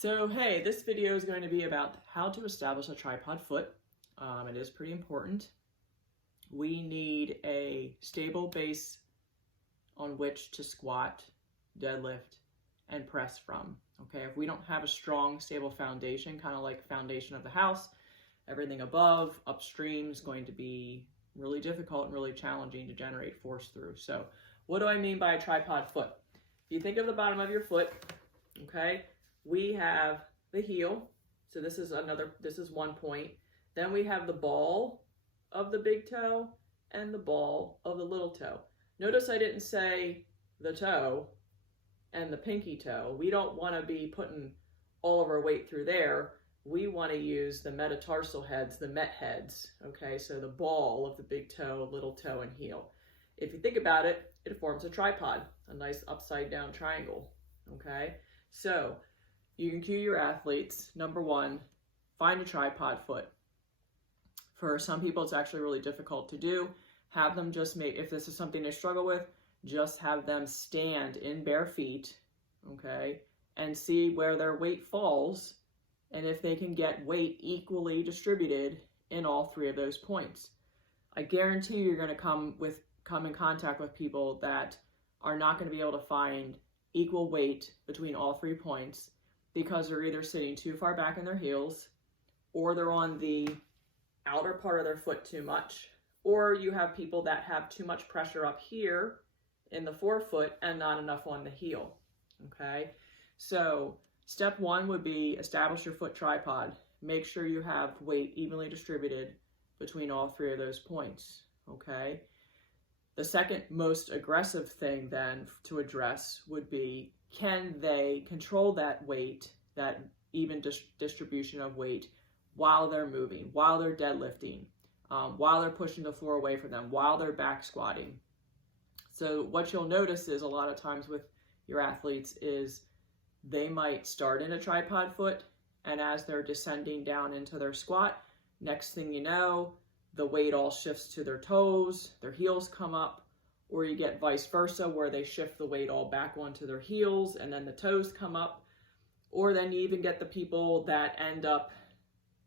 So hey, this video is going to be about how to establish a tripod foot. It is pretty important. We need a stable base on which to squat, deadlift, and press from. Okay, if we don't have a strong, stable foundation, kind of like foundation of the house, everything above, upstream is going to be really difficult and really challenging to generate force through. So what do I mean by a tripod foot? If you think of the bottom of your foot, okay, we have the heel. So this is one point. Then we have the ball of the big toe and the ball of the little toe. Notice I didn't say the toe and the pinky toe. We don't want to be putting all of our weight through there. We want to use the metatarsal heads, the met heads, okay? So the ball of the big toe, little toe, and heel. If you think about it, it forms a tripod, a nice upside down triangle, okay? So you can cue your athletes. Number one, find a tripod foot. For some people, it's actually really difficult to do. Have them just if this is something they struggle with, just have them stand in bare feet, okay, and see where their weight falls and if they can get weight equally distributed in all three of those points. I guarantee you're going to come in contact with people that are not going to be able to find equal weight between all 3 points because they're either sitting too far back in their heels, or they're on the outer part of their foot too much, or you have people that have too much pressure up here in the forefoot and not enough on the heel, okay? So step one would be establish your foot tripod. Make sure you have weight evenly distributed between all 3 of those points, okay? The second most aggressive thing then to address would be, can they control that weight, that even distribution of weight, while they're moving, while they're deadlifting, while they're pushing the floor away from them, while they're back squatting. So what you'll notice is a lot of times with your athletes is they might start in a tripod foot, and as they're descending down into their squat, next thing you know, the weight all shifts to their toes, their heels come up, or you get vice versa where they shift the weight all back onto their heels and then the toes come up, or then you even get the people that end up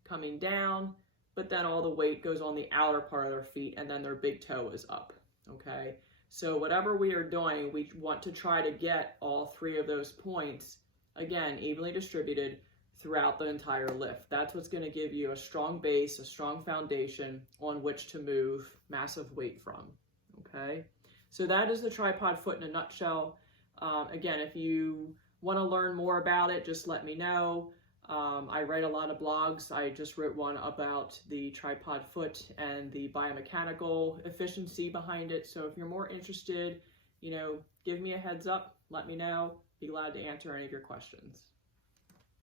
coming down, but then all the weight goes on the outer part of their feet and then their big toe is up, okay? So whatever we are doing, we want to try to get all 3 of those points, again, evenly distributed throughout the entire lift. That's what's going to give you a strong base, a strong foundation on which to move massive weight from, okay? So that is the tripod foot in a nutshell. Again, if you want to learn more about it, just let me know. I write a lot of blogs. I just wrote one about the tripod foot and the biomechanical efficiency behind it. So if you're more interested, give me a heads up, let me know. Be glad to answer any of your questions.